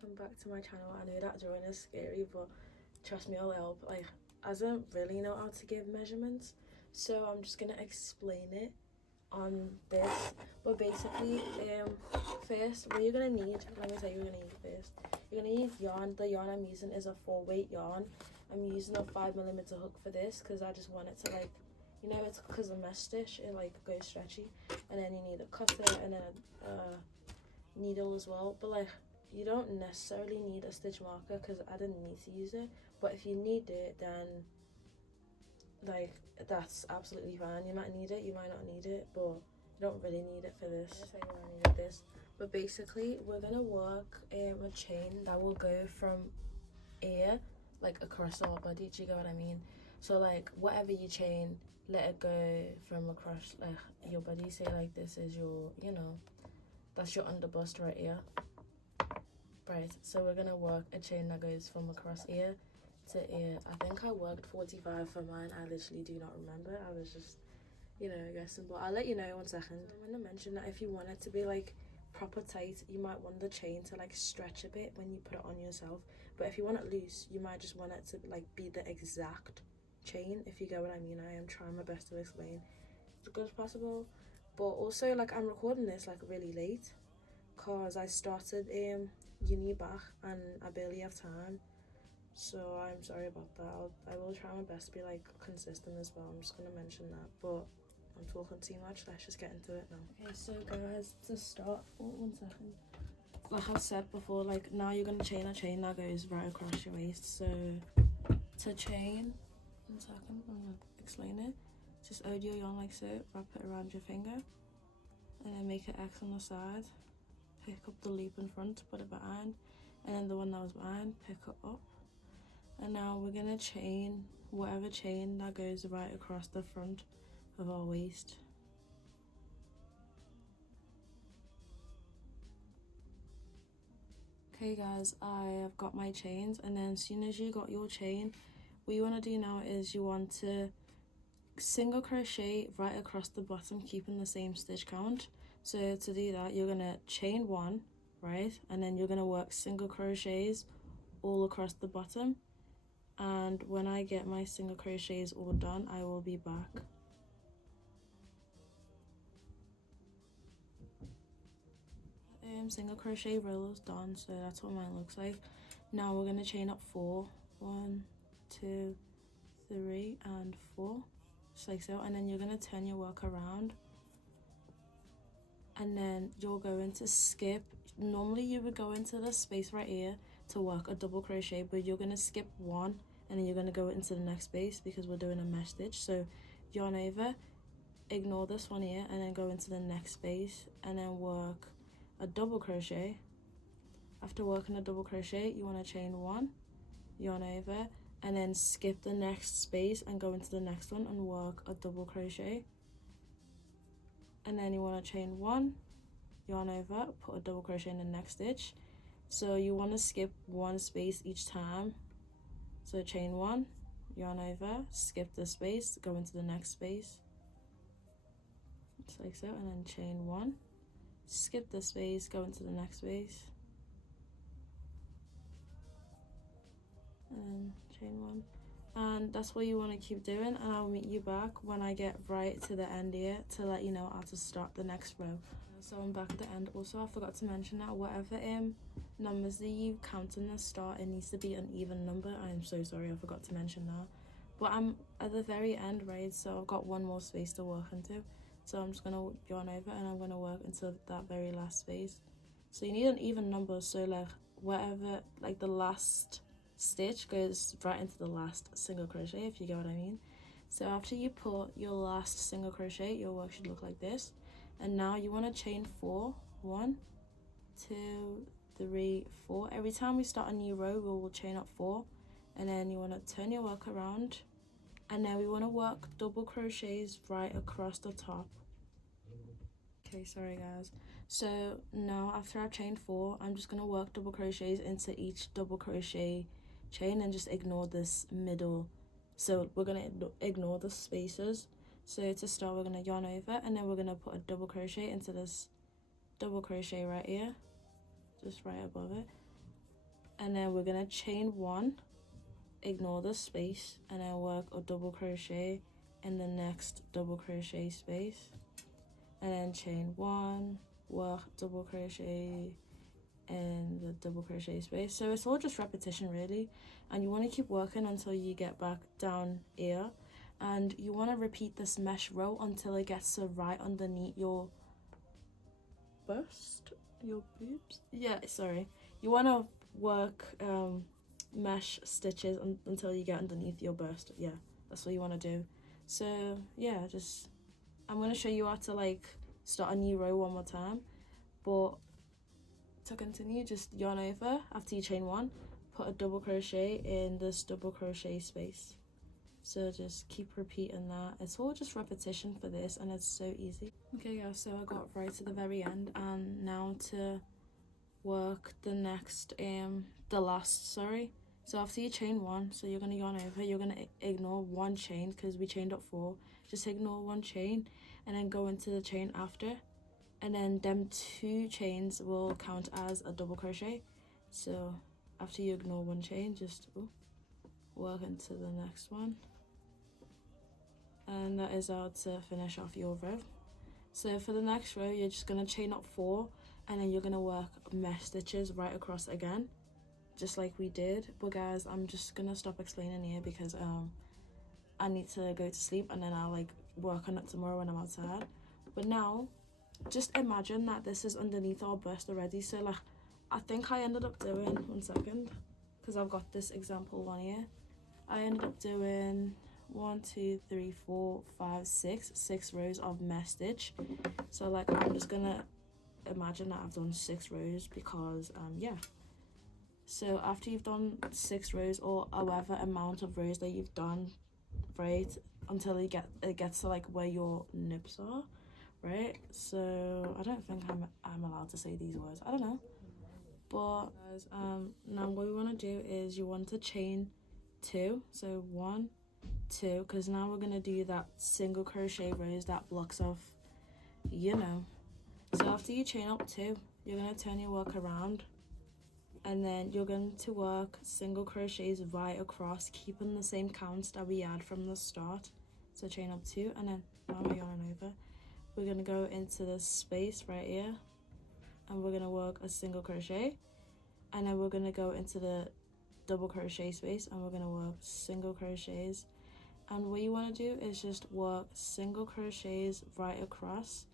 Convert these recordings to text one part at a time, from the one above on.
welcome back to my channel. I know that drawing is scary, but trust me, I'll help. Like, I don't really know how to give measurements, so I'm just gonna explain it on this. But basically, first, what you're gonna need, let me tell you what you're gonna need first. You're gonna need yarn. The yarn I'm using is a 4-weight yarn. I'm using a 5mm hook for this because I just want it to, like, you know, it's because of mesh stitch, it like goes stretchy. And then you need a cutter and then a needle as well. But like, you don't necessarily need a stitch marker because I didn't need to use it. But if you need it, then like, that's absolutely fine. You might need it, you might not need it, but you don't really need it for this. I tell you why I needed this. But basically, we're gonna work a chain that will go from here, like across our body. Do you get what I mean? So like, whatever you chain, let it go from across like your body. Say like this is your, you know, that's your underbust right here. Right, so we're gonna work a chain that goes from across here to here. I think I worked 45 for mine. I literally do not remember. I was just, you know, guessing, but I'll let you know 1 second. So I'm gonna mention that if you want it to be like proper tight, you might want the chain to like stretch a bit when you put it on yourself. But if you want it loose, you might just want it to like be the exact chain, if you get what I mean. I am trying my best to explain as good as possible. But also, like, I'm recording this like really late because I started uni back and I barely have time, so I'm sorry about that. I will try my best to be like consistent as well. I'm just gonna mention that, but I'm talking too much. Let's just get into it now. Okay, so guys, to start, 1 second, like I said before, like, now you're gonna chain a chain that goes right across your waist. So to chain, 1 second, I'm gonna explain it. Just hold your yarn like so, wrap it around your finger, and then make an X on the side. Pick up the loop in front, put it behind, and then the one that was behind, pick it up. And now we're gonna chain whatever chain that goes right across the front of our waist. Okay guys, I have got my chains, and then as soon as you got your chain, what you want to do now is you want to single crochet right across the bottom, keeping the same stitch count. So to do that, you're gonna chain 1, right, and then you're gonna work single crochets all across the bottom. And when I get my single crochets all done, I will be back. Single crochet row is done, so that's what mine looks like. Now we're gonna chain up 4, 1, 2, 3, and 4, just like so. And then you're gonna turn your work around, and then you're going to skip. Normally you would go into the space right here to work a double crochet, but you're gonna skip 1, and then you're gonna go into the next space because we're doing a mesh stitch. So yarn over, ignore this one here, and then go into the next space and then work a double crochet. After working a double crochet, you want to chain 1, yarn over, and then skip the next space and go into the next one and work a double crochet. And then you want to chain 1, yarn over, put a double crochet in the next stitch. So you want to skip 1 space each time. So chain 1, yarn over, skip the space, go into the next space, just like so, and then chain 1, skip the space, go into the next space, and then chain 1. And that's what you want to keep doing, and I'll meet you back when I get right to the end here to let you know how to start the next row. So I'm back at the end. Also, I forgot to mention that whatever numbers that you count in the start, it needs to be an even number. I am so sorry, I forgot to mention that. But I'm at the very end, right, so I've got 1 more space to work into. So I'm just gonna yarn over and I'm gonna work into that very last space. So you need an even number, so like whatever, like the last stitch goes right into the last single crochet, if you get what I mean. So after you put your last single crochet, your work should look like this. And now you want to chain 4, 1, 2, 3, 4. Every time we start a new row, we will chain up 4, and then you want to turn your work around, and then we want to work double crochets right across the top. Okay, sorry guys. So now after I've chained 4, I'm just gonna work double crochets into each double crochet chain and just ignore this middle. So we're gonna ignore the spaces. So to start, we're gonna yarn over, and then we're gonna put a double crochet into this double crochet right here, just right above it. and then we're gonna chain 1, ignore the space, and then work a double crochet in the next double crochet space, and then chain 1, work double crochet in the double crochet space. So it's all just repetition really, and you want to keep working until you get back down here, and you want to repeat this mesh row until it gets to right underneath your bust, your boobs. Yeah, sorry, you want to work mesh stitches until you get underneath your bust. Yeah, that's what you want to do. So yeah, just I'm going to show you how to like start a new row one more time, but to continue, just yarn over after you chain 1, put a double crochet in this double crochet space. So just keep repeating that. It's all just repetition for this, and it's so easy. Okay guys, so I got right to the very end, and now to work the next the last, sorry. So after you chain 1, so you're going to yarn over, you're going to ignore 1 chain because we chained up 4. Just ignore 1 chain and then go into the chain after, and then them 2 chains will count as a double crochet. So after you ignore 1 chain, just work into the next one, and that is how to finish off your row. So for the next row, you're just going to chain up 4, and then you're going to work mesh stitches right across again, just like we did. But guys, I'm just going to stop explaining here because I need to go to sleep, and then I'll like work on it tomorrow when I'm outside. But now just imagine that this is underneath our bust already. So like I think I ended up doing, 1 second, because I've got this example one here, I ended up doing 1 2 3 4 5 6 rows of mesh stitch. So like I'm just gonna imagine that I've done 6 rows because yeah. So after you've done 6 rows, or however amount of rows that you've done, right, until it gets to like where your nips are, right? So I don't think I'm allowed to say these words, I don't know. But guys, now what we want to do is you want to chain 2, so 1 2, because now we're going to do that single crochet rows that blocks off, you know. So after you chain up 2, you're going to turn your work around, and then you're going to work single crochets right across, keeping the same counts that we had from the start. So chain up 2, and then now we're yarning over, we're going to go into this space right here, and we're going to work a single crochet, and then we're going to go into the double crochet space, and we're going to work single crochets. And what you want to do is just work single crochets right across,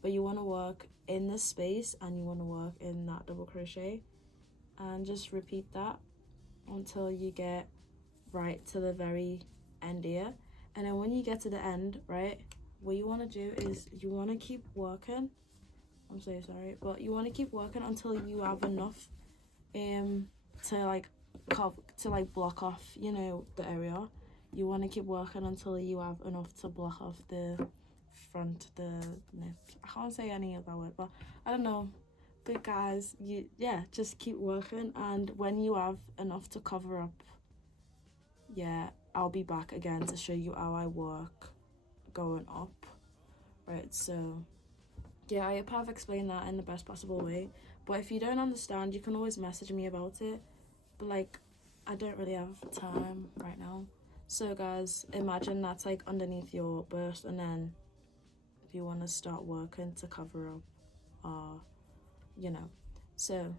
but you want to work in this space and you want to work in that double crochet, and just repeat that until you get right to the very end here. And then when you get to the end, right, what you want to do is you want to keep working, I'm so sorry, but you want to keep working until you have enough to like block off, you know, the area. You want to keep working until you have enough to block off the front, the nips. I can't say any of that word, but I don't know. But guys, yeah, just keep working, and when you have enough to cover up, yeah, I'll be back again to show you how I work going up, right? So yeah, I hope I've explained that in the best possible way, but if you don't understand, you can always message me about it, but like I don't really have time right now. So guys, imagine that's like underneath your bust, and then if you want to start working to cover up, you know. So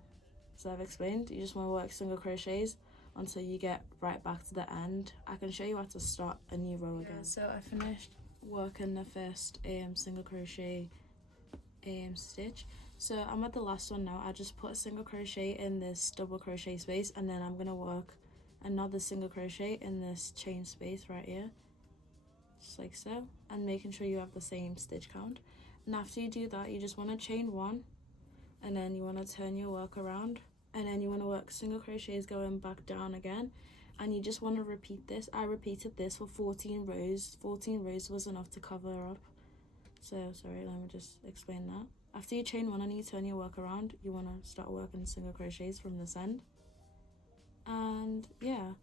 I've explained, you just want to work single crochets until you get right back to the end. I can show you how to start a new row again. So I finished working the first single crochet stitch. So I'm at the last one now. I just put a single crochet in this double crochet space, and then I'm gonna work another single crochet in this chain space right here, just like so, and making sure you have the same stitch count. And after you do that, you just want to chain 1, and then you want to turn your work around, and then you want to work single crochets going back down again, and you just want to repeat this. I repeated this for 14 rows. 14 rows was enough to cover up. So sorry, let me just explain that. After you chain 1 and you turn your work around, you want to start working single crochets from this end, and yeah,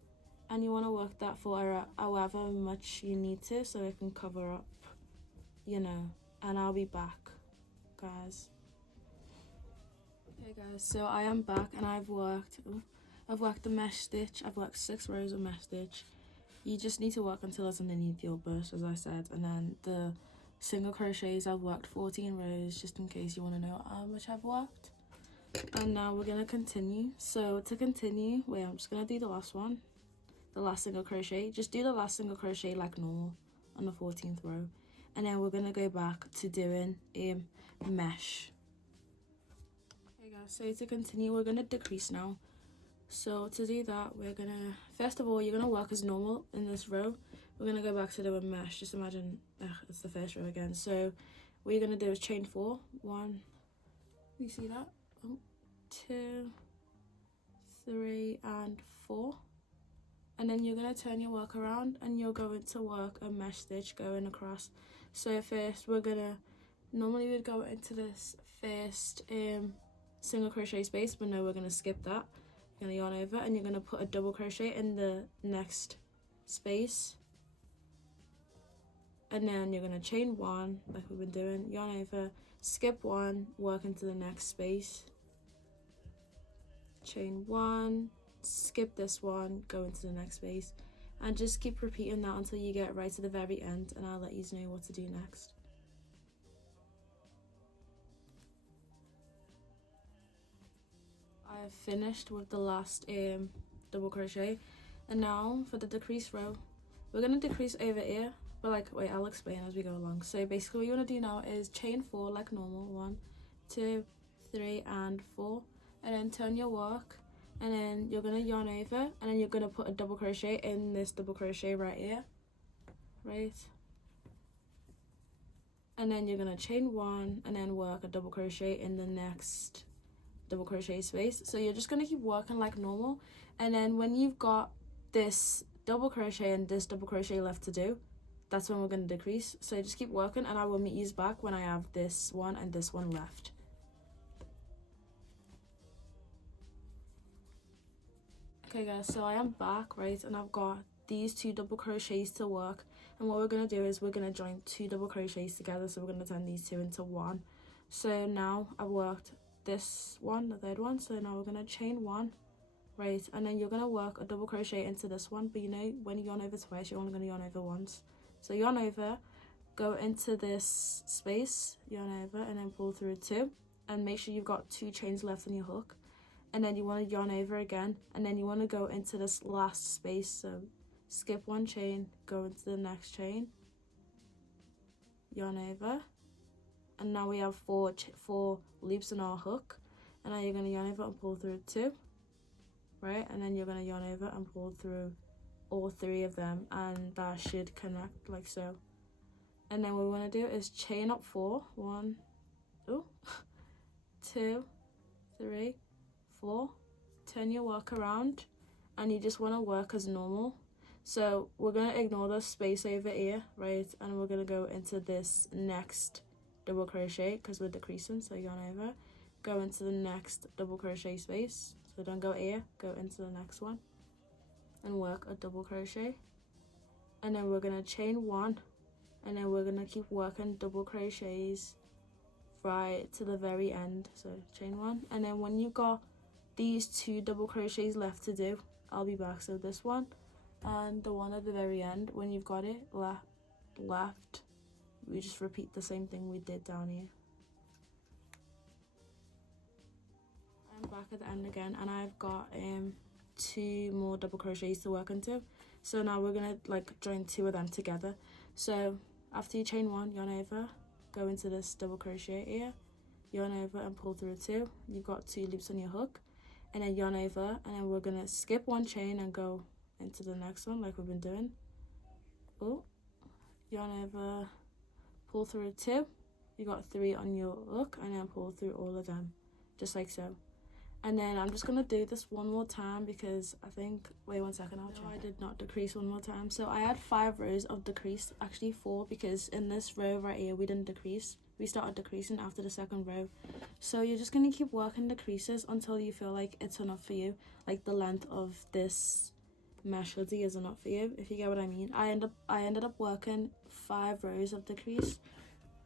and you want to work that for however much you need to, so it can cover up, you know. And I'll be back, guys. Okay guys, so I am back, and I've worked I've worked the mesh stitch. I've worked 6 rows of mesh stitch. You just need to work until it's underneath your bust, as I said. And then the single crochets, I've worked 14 rows, just in case you want to know how much I've worked. And now we're going to continue. So to continue, wait, I'm just going to do the last one. The last single crochet. Just do the last single crochet like normal on the 14th row. And then we're going to go back to doing mesh. Okay guys, so to continue, we're going to decrease now. So to do that, we're gonna, first of all, you're gonna work as normal in this row. We're gonna go back to doing mesh. Just imagine it's the first row again. So what you're gonna do is chain 4. 1, you see that? 2, 3, and 4. And then you're gonna turn your work around and you're going to work a mesh stitch going across. So first we're gonna, normally we'd go into this first single crochet space, but no, we're gonna skip that. You're going to yarn over and you're going to put a double crochet in the next space, and then you're going to chain 1 like we've been doing, yarn over, skip 1, work into the next space, chain 1, skip this one, go into the next space, and just keep repeating that until you get right to the very end, and I'll let you know what to do next. I've finished with the last double crochet, and now for the decrease row, we're going to decrease over here, but like, wait, I'll explain as we go along. So basically what you want to do now is chain 4 like normal, 1, 2, 3, and 4, and then turn your work, and then you're going to yarn over, and then you're going to put a double crochet in this double crochet right here, right, and then you're going to chain 1 and then work a double crochet in the next double crochet space. So you're just going to keep working like normal, and then when you've got this double crochet and this double crochet left to do, that's when we're going to decrease. So just keep working, and I will meet you back when I have this one and this one left. Okay guys, so I am back, right, and I've got these 2 double crochets to work, and what we're going to do is we're going to join 2 double crochets together. So we're going to turn these 2 into 1. So now I've worked this one, the third one, so now we're going to chain 1, right, and then you're going to work a double crochet into this one, but you know when you yarn over twice, you're only going to yarn over once. So yarn over, go into this space, yarn over, and then pull through 2, and make sure you've got 2 chains left on your hook, and then you want to yarn over again, and then you want to go into this last space. So skip 1 chain, go into the next chain, yarn over, and now we have 4 loops in our hook, and now you're going to yarn over and pull through 2, right, and then you're going to yarn over and pull through all 3 of them, and that should connect like so. And then what we want to do is chain up 4, 1, 2, 3, 4, turn your work around, and you just want to work as normal. So we're going to ignore the space over here, right, and we're going to go into this next double crochet because we're decreasing. So yarn over, go into the next double crochet space, so don't go here, go into the next one and work a double crochet, and then we're going to chain 1, and then we're going to keep working double crochets right to the very end. So chain 1, and then when you've got these 2 double crochets left to do, I'll be back. So this one and the one at the very end, when you've got it left, we just repeat the same thing we did down here. I'm back at the end again, and I've got 2 more double crochets to work into. So now we're gonna like join 2 of them together. So after you chain 1, yarn over, go into this double crochet here, yarn over and pull through 2. You've got 2 loops on your hook, and then yarn over, and then we're gonna skip 1 chain and go into the next one like we've been doing. Yarn over, pull through 2, you got 3 on your hook, and then pull through all of them just like so. And then I'm just gonna do this one more time because I think, wait 1 second, I'll check. No, I did not decrease one more time. So I had 5 rows of decrease, actually 4, because in this row right here we didn't decrease, we started decreasing after the 2nd row. So you're just gonna keep working decreases until you feel like it's enough for you, like the length of this mesh hoodie is enough for you, if you get what I mean. I ended up working 5 rows of decrease,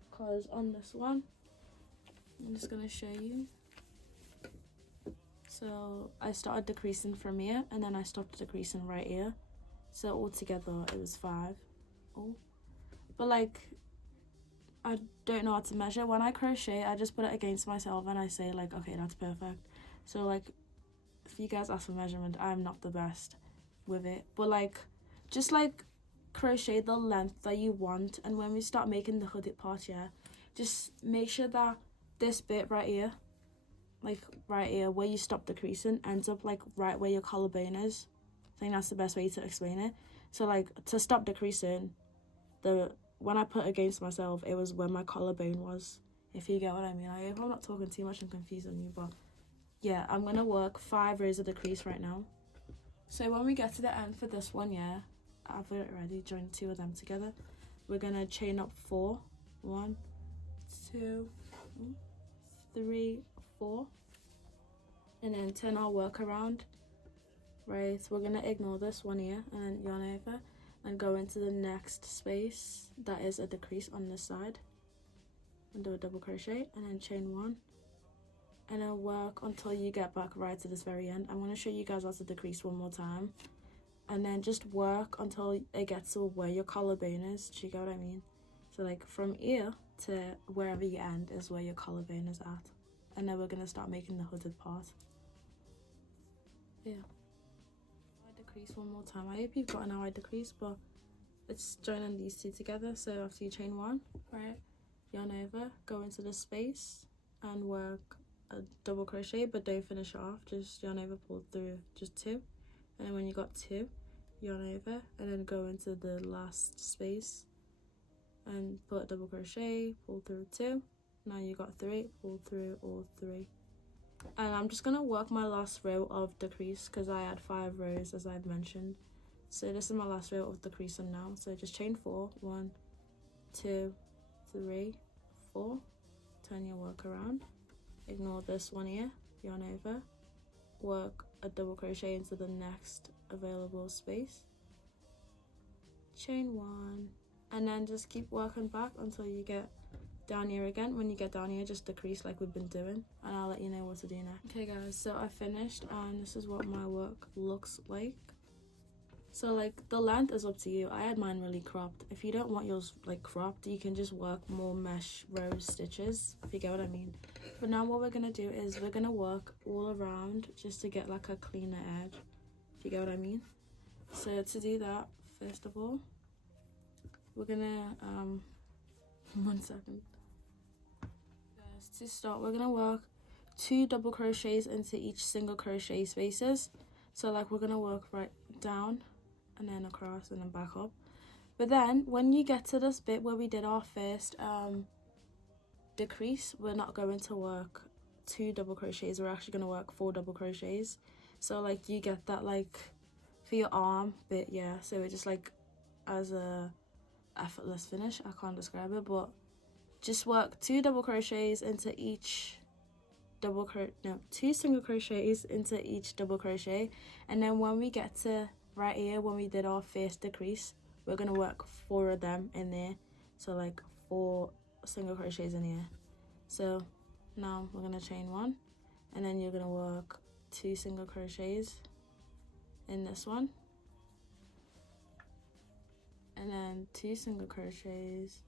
because on this one, I'm just gonna show you. So I started decreasing from here, and then I stopped decreasing right here. So altogether it was 5. Oh, but like, I don't know how to measure. When I crochet, I just put it against myself and I say like, okay, that's perfect. So like, if you guys ask for measurement, I'm not the best with it, but like, just like crochet the length that you want. And when we start making the hooded part, yeah, just make sure that this bit right here, like right here where you stop decreasing, ends up like right where your collarbone is. I think that's the best way to explain it. So like, to stop decreasing, when I put against myself, it was where my collarbone was, if you get what I mean. I hope I'm not talking too much and confusing you, but yeah, I'm gonna work 5 rows of decrease right now. So when we get to the end for this one, yeah, I've already joined 2 of them together. We're gonna chain up 4. 1, 2, 3, 4, and then turn our work around. Right, we're gonna ignore this one here and then yarn over and go into the next space that is a decrease on this side and do a double crochet and then chain 1, and then work until you get back right to this very end. I'm going to show you guys how to decrease one more time, and then just work until it gets to where your collarbone is. Do you get what I mean? So like, from here to wherever you end is where your collarbone is at, and then we're going to start making the hooded part. Yeah, I decrease one more time. I hope you've gotten how I decrease, but it's joining these 2 together. So after you chain 1, right, yarn over, go into the space and work a double crochet, but don't finish it off. Just yarn over, pull through just 2, and then when you got 2, yarn over and then go into the last space and put a double crochet, pull through 2. Now you got 3, pull through all 3. And I'm just gonna work my last row of decrease because I had 5 rows, as I've mentioned. So this is my last row of decreasing now. So just chain 4. 1, 2, 3, 4. Turn your work around. Ignore this one here. Yarn over. Work a double crochet into the next available space. Chain 1. And then just keep working back until you get down here again. When you get down here, just decrease like we've been doing, and I'll let you know what to do next. Okay guys, so I finished and this is what my work looks like. So like, the length is up to you. I had mine really cropped. If you don't want yours like cropped, you can just work more mesh row stitches, if you get what I mean. But now what we're gonna do is we're gonna work all around just to get like a cleaner edge, if you get what I mean. So to do that, first of all, we're gonna 1 second. To start, we're gonna work 2 double crochets into each single crochet spaces. So like, we're gonna work right down and then across and then back up. But then when you get to this bit where we did our first decrease, we're not going to work 2 double crochets, we're actually going to work 4 double crochets. So like, you get that like for your arm bit, yeah. So it just like, as a effortless finish, I can't describe it, but just work 2 double crochets into each 2 single crochets into each double crochet. And then when we get to right here, when we did our first decrease, we're gonna work 4 of them in there. So like 4 single crochets in here. So now we're gonna chain 1, and then you're gonna work 2 single crochets in this one, and then 2 single crochets,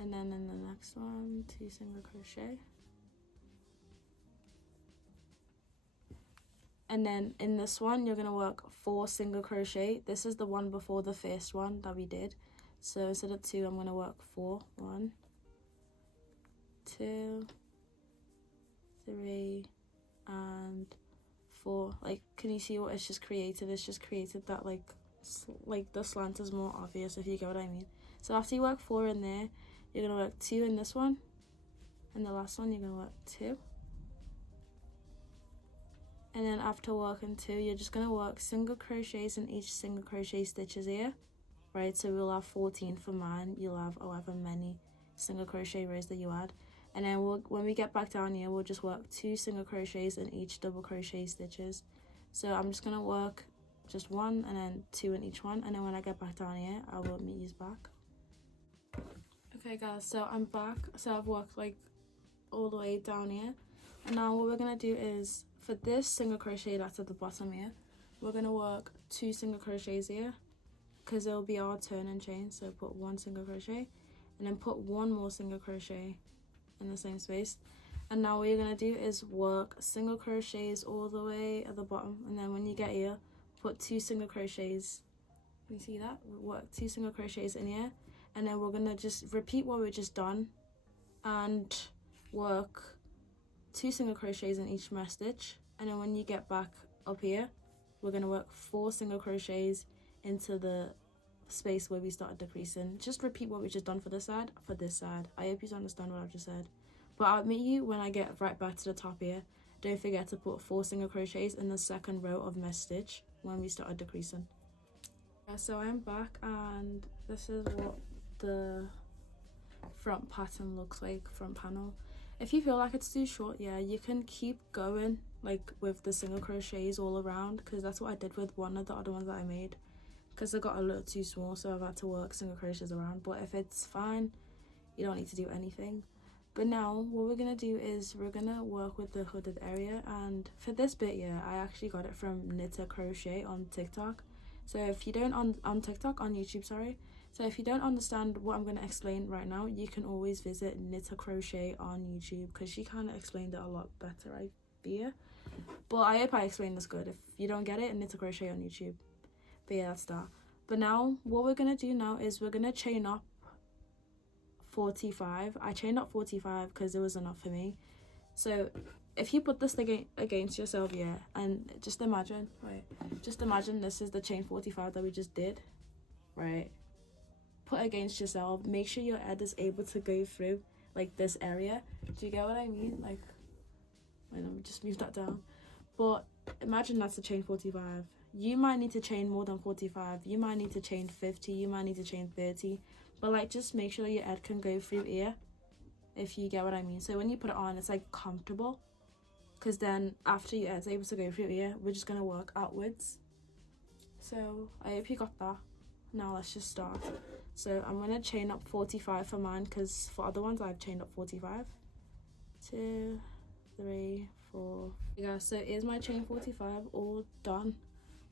and then in the next one, 2 single crochet. And then in this one, you're gonna work 4 single crochet. This is the one before the first one that we did. So instead of 2, I'm gonna work 4. 1, 2, 3, and 4. Like, can you see what it's just created? It's just created that like the slant is more obvious, if you get what I mean. So after you work 4 in there, you're gonna work 2 in this one, and the last one you're gonna work 2. And then after working 2, you're just gonna work single crochets in each single crochet stitches here, right? So we'll have 14 for mine. You'll have however many single crochet rows that you add. And then when we get back down here, we'll just work 2 single crochets in each double crochet stitches. So I'm just gonna work just 1 and then 2 in each one, and then when I get back down here, I will meet you back. Okay guys, so I'm back. So I've worked like all the way down here, And now what we're gonna do is, for this single crochet that's at the bottom here, we're gonna work 2 single crochets here, because it'll be our turn and chain. So put 1 single crochet and then put 1 more single crochet in the same space. And now what you're gonna do is work single crochets all the way at the bottom, and then when you get here, put 2 single crochets. Can you see that? Work 2 single crochets in here, and then we're gonna just repeat what we just done and work 2 single crochets in each mesh stitch. And then when you get back up here, we're gonna work 4 single crochets into the space where we started decreasing. Just repeat what we just done for this side. I hope you understand what I've just said. But I'll meet you when I get right back to the top here. Don't forget to put 4 single crochets in the second row of mesh stitch when we started decreasing. So I'm back, and this is what the front pattern looks like, front panel. If you feel like it's too short, yeah, you can keep going like with the single crochets all around, because that's what I did with one of the other ones that I made, because they got a little too small, so I've had to work single crochets around. But if it's fine, you don't need to do anything. But now what we're gonna do is we're gonna work with the hooded area, and for this bit, yeah, I actually got it from Nitah Crochet on TikTok. So if you don't on TikTok, on YouTube, sorry. So if you don't understand what I'm going to explain right now, you can always visit Nitah Crochet on YouTube, because she kind of explained it a lot better, I fear. But I hope I explained this good. If you don't get it, Nitah Crochet on YouTube. But yeah, that's that. But now what we're going to do now is we're going to chain up 45. I chained up 45 because it was enough for me. So if you put this against yourself, yeah, and just imagine this is the chain 45 that we just did, right? Put against yourself, make sure your head is able to go through like this area. Do you get what I mean? Like, wait, let me just move that down. But imagine that's a chain 45. You might need to chain more than 45. You might need to chain 50. You might need to chain 30. But like, just make sure your head can go through here, if you get what I mean. So when you put it on, it's like comfortable, because then after your head's able to go through here, we're just gonna work outwards. So I hope you got that. Now let's just start. So I'm gonna chain up 45 for mine, because for other ones I've chained up 45. 2, 3, 4. Yeah, so here's my chain 45 all done.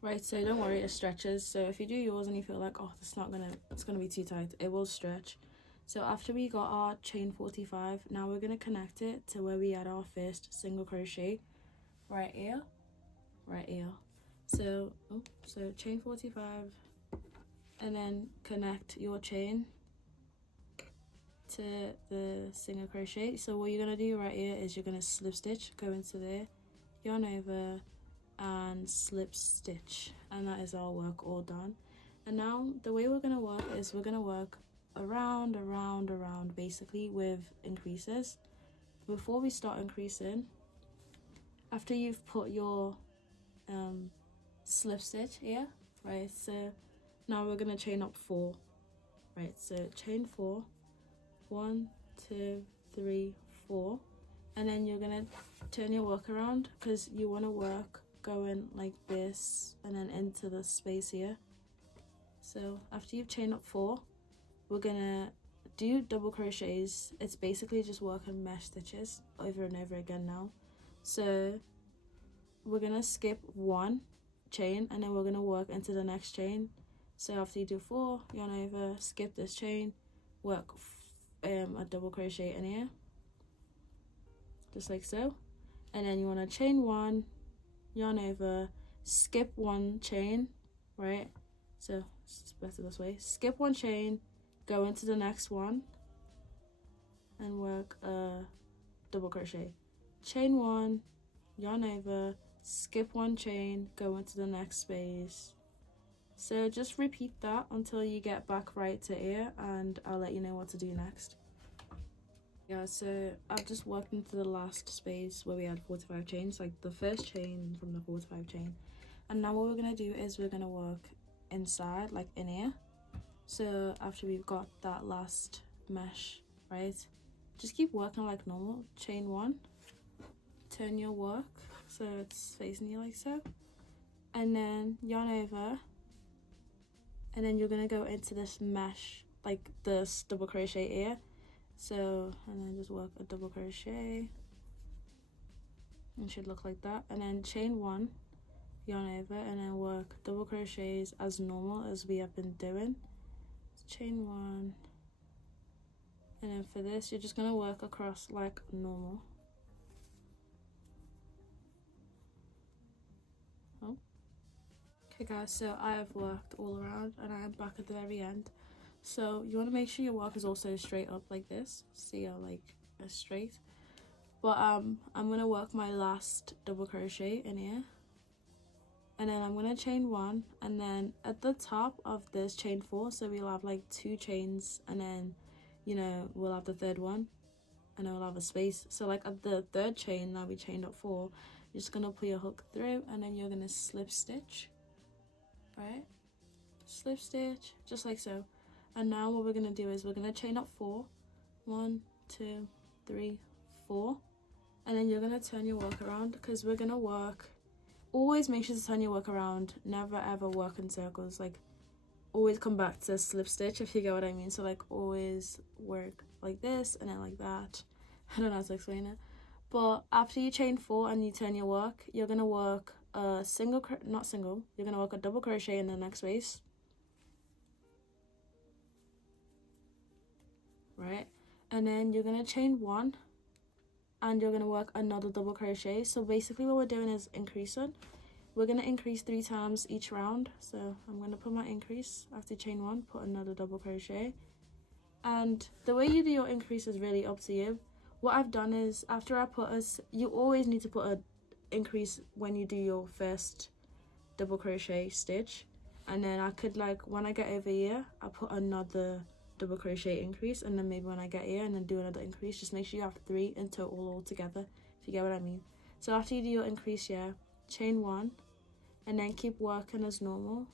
Right, so don't worry, it stretches. So if you do yours and you feel like, oh, it's gonna be too tight, it will stretch. So after we got our chain 45, now we're gonna connect it to where we had our first single crochet, right here. So chain 45, and then connect your chain to the single crochet. So what you're gonna do right here is you're gonna slip stitch, go into there, yarn over, and slip stitch, and that is our work all done. And now the way we're gonna work is we're gonna work around basically with increases. Before we start increasing, after you've put your slip stitch here, right, so now we're gonna chain up 4, right, so chain 4, 1, 2, 3, 4, and then you're gonna turn your work around, because you want to work going like this and then into the space here. So after you've chained up 4, we're gonna do double crochets. It's basically just working mesh stitches over and over again now. So we're gonna skip 1 chain, and then we're gonna work into the next chain. So after you do 4, yarn over, skip this chain, work a double crochet in here, just like so, and then you want to chain 1, yarn over, skip 1 chain, right, so it's better this way, skip 1 chain, go into the next one and work a double crochet, chain 1, yarn over, skip 1 chain, go into the next space. So just repeat that until you get back right to here, and I'll let you know what to do next. Yeah, so I've just worked into the last space where we had 45 chains, like the first chain from the 45 chain. And now what we're gonna do is we're gonna work inside, like in here. So after we've got that last mesh, right, just keep working like normal. Chain 1, turn your work so it's facing you like so, and then yarn over, and then you're gonna go into this mesh, like this double crochet here. So, and then just work a double crochet, It should look like that. And then chain 1, yarn over, and then work double crochets as normal as we have been doing. Chain 1, and then for this you're just going to work across like normal. Oh. Okay guys, so I have worked all around and I am back at the very end. So you want to make sure your work is also straight up like this, so you're like straight. But I'm going to work my last double crochet in here, and then I'm going to chain 1, and then at the top of this chain 4, so we'll have like 2 chains, and then, you know, we'll have the third one, and then we'll have a space. So like at the third chain, now we chained up 4, you're just going to put your hook through, and then you're going to slip stitch, right? Slip stitch, just like so. And now what we're going to do is we're going to chain up 4, 1, 2, 3, 4, and then you're going to turn your work around, because we're going to work, always make sure to turn your work around, never ever work in circles, like always come back to slip stitch, if you get what I mean. So like always work like this and then like that. I don't know how to explain it, but after you chain 4 and you turn your work, you're going to work a you're going to work a double crochet in the next space, right? And then you're going to chain 1 and you're going to work another double crochet. So basically what we're doing is increasing. We're going to increase 3 times each round. So I'm going to put my increase after chain 1, put another double crochet. And the way you do your increase is really up to you. What I've done is, after I put you always need to put a increase when you do your first double crochet stitch. And then I could, like, when I get over here, I put another double crochet increase, and then maybe when I get here and then do another increase. Just make sure you have 3 in total all together, if you get what I mean. So after you do your increase, yeah, chain 1, and then keep working as normal.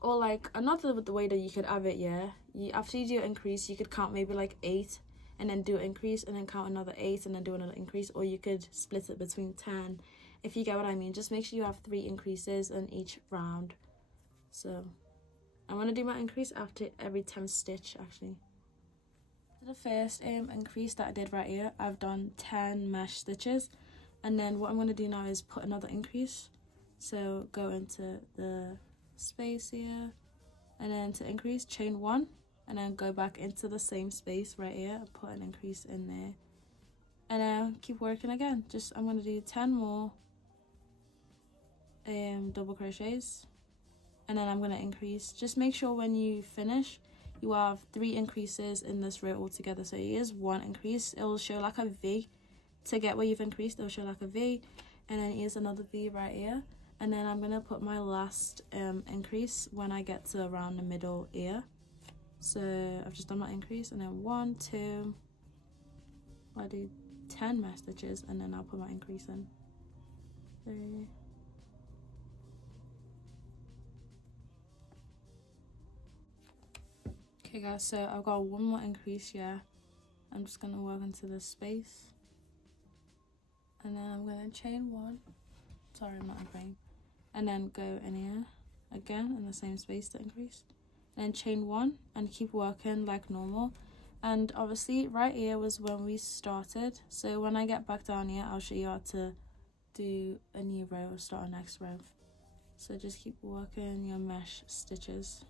Or like another the way that you could have it, yeah, after you do your increase, you could count maybe like 8 and then do an increase, and then count another 8 and then do another increase, or you could split it between 10, if you get what I mean. Just make sure you have 3 increases in each round. So I'm going to do my increase after every 10th stitch actually. The first increase that I did right here, I've done 10 mesh stitches, and then what I'm going to do now is put another increase. So go into the space here, and then to increase, chain 1, and then go back into the same space right here and put an increase in there, and then keep working again. I'm going to do 10 more double crochets, and then I'm going to increase. Just make sure when you finish you have 3 increases in this row altogether. So here's 1 increase, it will show like a V. To get where you've increased, it'll show like a V, and then here's another V right here, and then I'm gonna put my last increase when I get to around the middle here. So I've just done my increase, and then 1, 2, I do 10 mesh stitches, and then I'll put my increase in 3. Okay guys, so I've got 1 more increase here. I'm just gonna work into this space, and then I'm gonna chain 1. Sorry, I'm not in frame. And then go in here again in the same space to increase, and then chain 1 and keep working like normal. And obviously right here was when we started, so when I get back down here I'll show you how to do a new row or start a next row. So just keep working your mesh stitches.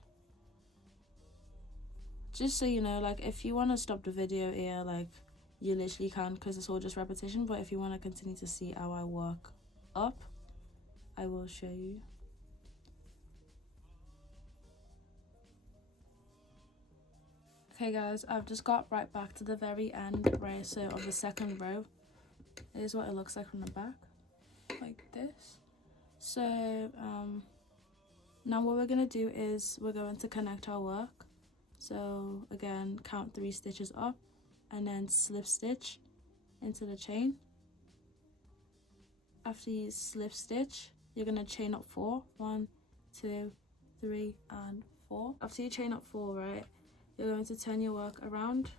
Just so you know, like if you want to stop the video here, like you literally can, because it's all just repetition. But if you want to continue to see how I work up, I will show you. Okay guys, I've just got right back to the very end, right, so of the second row. Here's what it looks like from the back, like this. So now what we're gonna do is we're going to connect our work. So again, count 3 stitches up, and then slip stitch into the chain. After you slip stitch, you're gonna chain up 4. 1, 2, 3, and 4. After you chain up 4, right, you're going to turn your work around,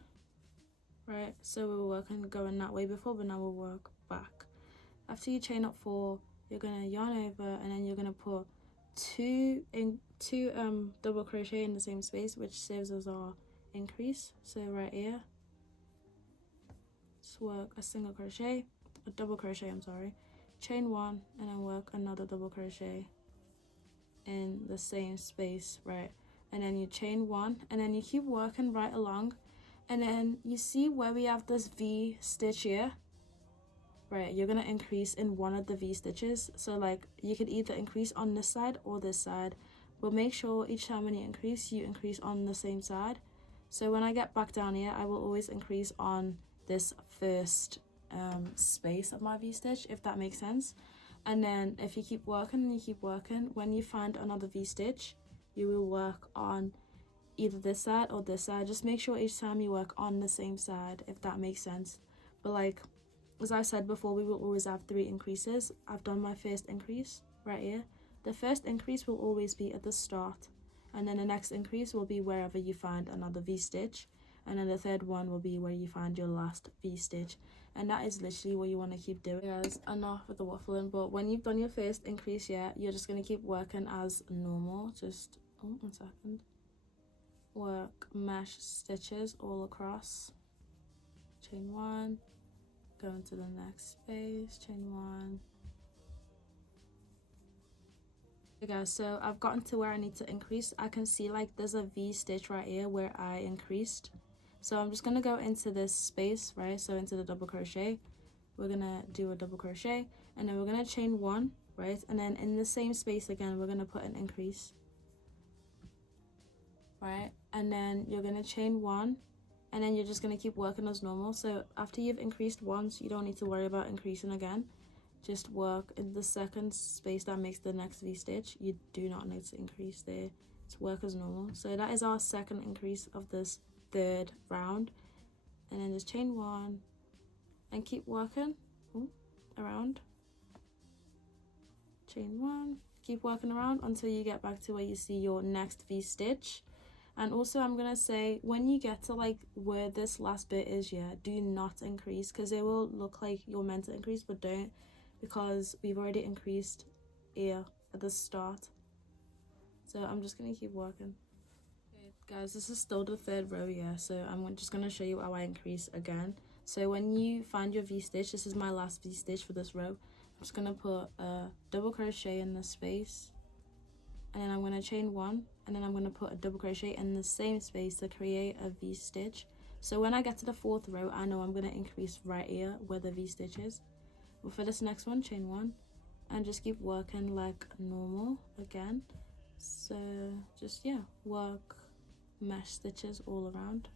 right? So we were going that way before, but now we'll work back. After you chain up 4, you're gonna yarn over, and then you're gonna put 2 double crochet in the same space, which serves as our increase. So right here, just work a single crochet, a double crochet, I'm sorry, chain one, and then work another double crochet in the same space, right? And then you chain one, and then you keep working right along, and then you see where we have this V stitch here, right? You're gonna increase in one of the V stitches. So like you could either increase on this side or this side, but make sure each time when you increase on the same side. So when I get back down here, I will always increase on this first space of my V stitch, if that makes sense. And then if you keep working and you keep working, when you find another V stitch, you will work on either this side or this side. Just make sure each time you work on the same side, if that makes sense. But like, as I said before, we will always have 3 increases. I've done my first increase right here. The first increase will always be at the start, and then the next increase will be wherever you find another V stitch, and then the third one will be where you find your last V stitch. And that is literally what you want to keep doing. Guys, enough with the waffling, but when you've done your first increase, yeah, you're just going to keep working as normal. Just, oh, 1 second. Work mesh stitches all across. Chain one, go into the next space, chain one. Okay guys, so I've gotten to where I need to increase. I can see like there's a V stitch right here where I increased. So I'm just gonna go into this space, right? So into the double crochet, we're gonna do a double crochet, and then we're gonna chain one, right? And then in the same space again, we're gonna put an increase, right? And then you're gonna chain one, and then you're just gonna keep working as normal. So after you've increased once, you don't need to worry about increasing again. Just work in the second space that makes the next V stitch. You do not need to increase there. Just work as normal. So that is our second increase of this third round. And then just chain one and keep working around. Chain one, keep working around until you get back to where you see your next V stitch. And also I'm gonna say, when you get to like where this last bit is, yeah, do not increase, because it will look like you're meant to increase, but don't, because we've already increased here at the start. So I'm just gonna keep working. Okay, guys, this is still the third row, yeah, so I'm just gonna show you how I increase again. So when you find your V stitch, this is my last V stitch for this row, I'm just gonna put a double crochet in the space, and then I'm gonna chain one, and then I'm gonna put a double crochet in the same space to create a V stitch. So when I get to the fourth row, I know I'm gonna increase right here where the V stitch is. But for this next one, chain one, and just keep working like normal again. So just, yeah, work mesh stitches all around.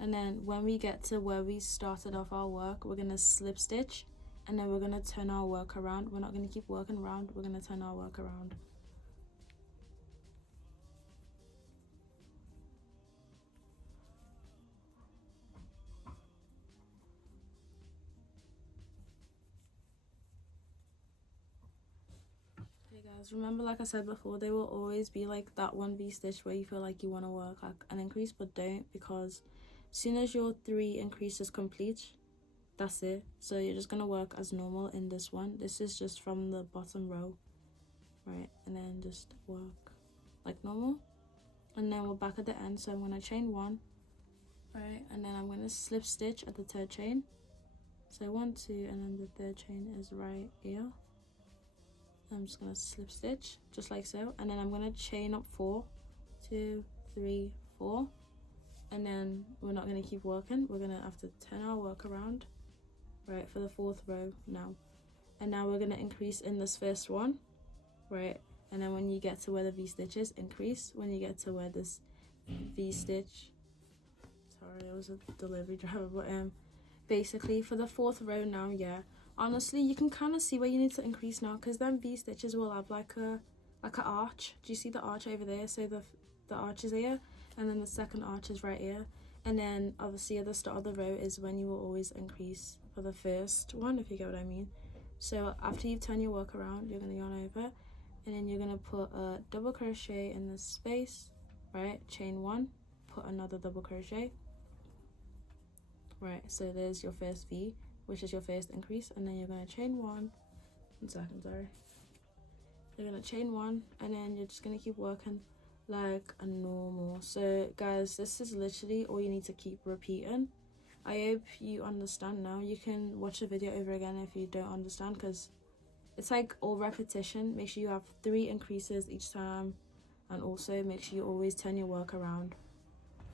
And then when we get to where we started off our work, we're gonna slip stitch, and then we're gonna turn our work around. We're not gonna keep working around, we're gonna turn our work around. Guys, remember, like I said before, there will always be like that one V stitch where you feel like you want to work like an increase, but don't, because as soon as your 3 increases complete, that's it. So you're just gonna work as normal in this one. This is just from the bottom row, right? And then just work like normal, and then we're back at the end. So I'm gonna chain one, right, and then I'm gonna slip stitch at the third chain. So 1, 2, and then the third chain is right here. I'm just gonna slip stitch just like so, and then I'm gonna chain up 4, 2, 3, 4, and then we're not gonna keep working, we're gonna have to turn our work around, right, for the 4th row now. And now we're gonna increase in this first one, right, and then when you get to where the V stitch is, increase. When you get to where this V stitch, sorry, it was a delivery driver, but basically for the 4th row now, yeah, honestly, you can kind of see where you need to increase now, because then V stitches will have like a arch. Do you see the arch over there? So the arch is here, and then the second arch is right here, and then obviously at the start of the row is when you will always increase for the first one, if you get what I mean. So after you turn your work around, you're going to yarn over, and then you're going to put a double crochet in this space, right, chain one, put another double crochet, right, so there's your first V, which is your first increase, and then you're going to chain one, 1 second, sorry, you're going to chain one, and then you're just going to keep working like a normal. So guys, this is literally all you need to keep repeating. I hope you understand now. You can watch the video over again if you don't understand, because it's like all repetition. Make sure you have 3 increases each time, and also make sure you always turn your work around.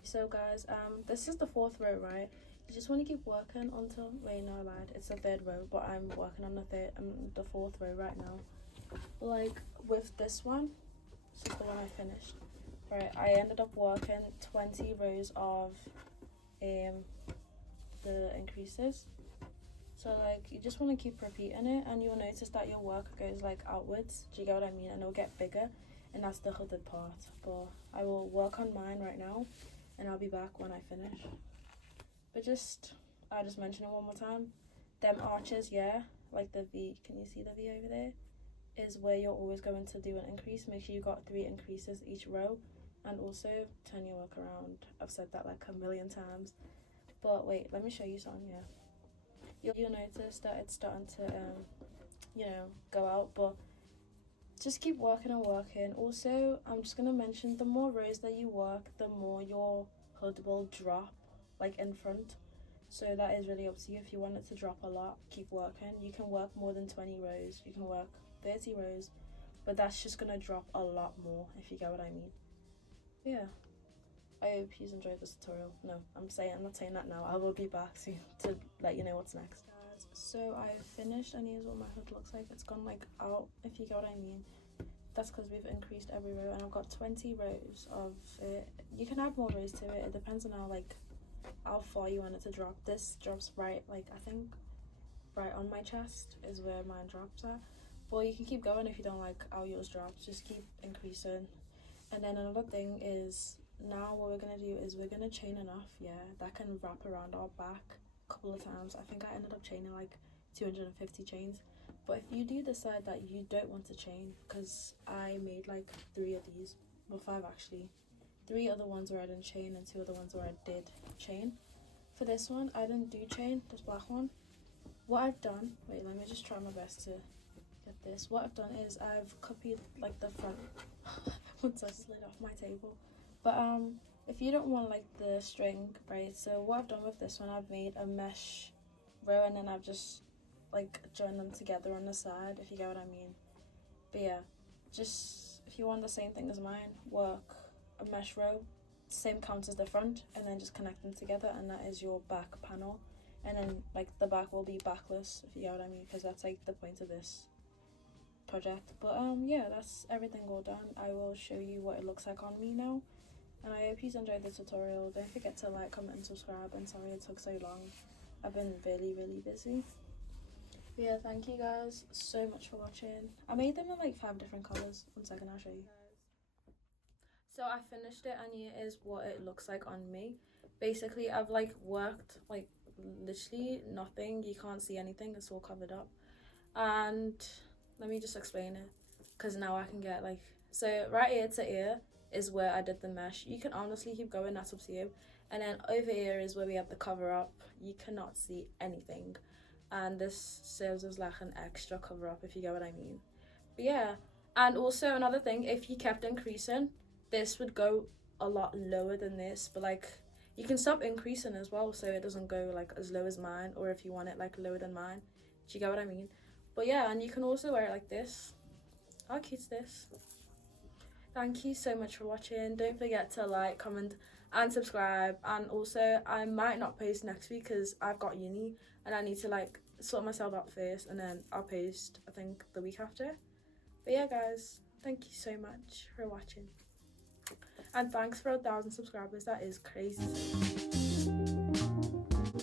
So guys, this is the 4th row, right? You just want to keep working until, wait, no, I lied, it's the 3rd row, but I'm working on the 4th row right now. Like with this one, this is the one I finished, right? I ended up working 20 rows of the increases. So like you just want to keep repeating it, and you'll notice that your work goes like outwards. Do you get what I mean? And it'll get bigger, and that's the hooded part. But I will work on mine right now, and I'll be back when I finish. But I'll just mention it one more time. Them arches, yeah, like the V, can you see the V over there? Is where you're always going to do an increase. Make sure you got 3 increases each row, and also turn your work around. I've said that like a million times, but wait, let me show you something. Yeah, you'll notice that it's starting to you know, go out, but just keep working and working. Also, I'm just gonna mention, the more rows that you work, the more your hood will drop like in front. So that is really up to you. If you want it to drop a lot, keep working. You can work more than 20 rows, you can work 30 rows, but that's just gonna drop a lot more, if you get what I mean. Yeah, I hope you enjoyed this tutorial. No, I'm not saying that now. I will be back soon to let you know what's next. Guys, so I finished, and here's what my hood looks like. It's gone like out, if you get what I mean. That's because we've increased every row, and I've got 20 rows of it. You can add more rows to it. It depends on how far you want it to drop. This drops right, like I think right on my chest is where mine drops at. But you can keep going if you don't like how yours drops. Just keep increasing. And then another thing is, now what we're gonna do is we're gonna chain enough, yeah, that can wrap around our back a couple of times. I think I ended up chaining like 250 chains. But if you do decide that you don't want to chain, because I made like 3 of these, well 5 actually, 3 other ones where I didn't chain and 2 other ones where I did chain. For this one, I didn't do chain, this black one. What I've done, wait, let me just try my best to get this. What I've done is I've copied like the front once I slid off my table. But if you don't want like the string, right, so what I've done with this one, I've made a mesh row, and then I've just like joined them together on the side, if you get what I mean. But yeah, just if you want the same thing as mine, work a mesh row, same count as the front, and then just connect them together, and that is your back panel. And then like the back will be backless, if you get what I mean, because that's like the point of this project. But yeah, that's everything all done. I will show you what it looks like on me now, and I hope you enjoyed the tutorial. Don't forget to like, comment and subscribe, and sorry it took so long. I've been really busy. But yeah, thank you guys so much for watching. I made them in like 5 different colors. One second, I'll show you. So I finished it, and here is what it looks like on me. Basically, I've like worked like literally nothing. You can't see anything, it's all covered up. And let me just explain it, because now I can get like, so right ear to ear is where I did the mesh. You can honestly keep going, that's up to you. And then over here is where we have the cover up. You cannot see anything, and this serves as like an extra cover up, if you get what I mean. But yeah, and also another thing, if you kept increasing, this would go a lot lower than this, but like you can stop increasing as well, so it doesn't go like as low as mine, or if you want it like lower than mine. Do you get what I mean? But yeah, and you can also wear it like this. How cute's this? Thank you so much for watching. Don't forget to like, comment and subscribe. And also, I might not post next week because I've got uni and I need to like sort myself out first, and then I'll post I think the week after. But yeah guys, thank you so much for watching, and thanks for 1,000 subscribers. That is crazy.